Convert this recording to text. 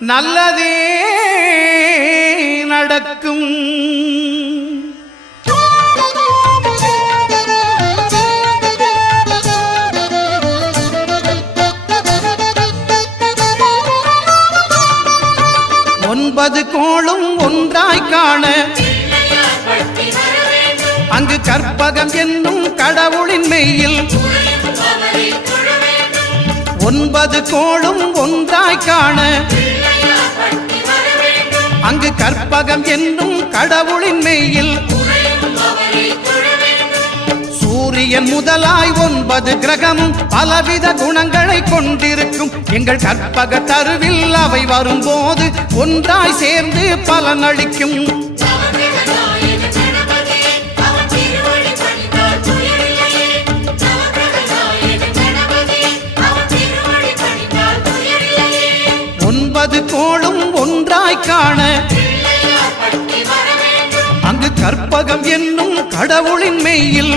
நல்லதே நடக்கும். 9 கோளும் ஒன்றாய் காண அங்கு கற்பகம் என்னும் கடவுளின் மெய்யில் 9 கோளும் ஒன்றாய் காண அங்கு கற்பகம் என்னும் கடவுளின் மெய்யில் சூரியன் முதலாய் 9 கிரகமும் பலவித குணங்களை கொண்டிருக்கும். எங்கள் கற்பக தருவில் அவை வரும்போது ஒன்றாய் சேர்ந்து பலனளிக்கும். கோளும் ஒன்றாய் காண அங்கு கற்பகம் என்னும் கடவுளின் மெய்யில்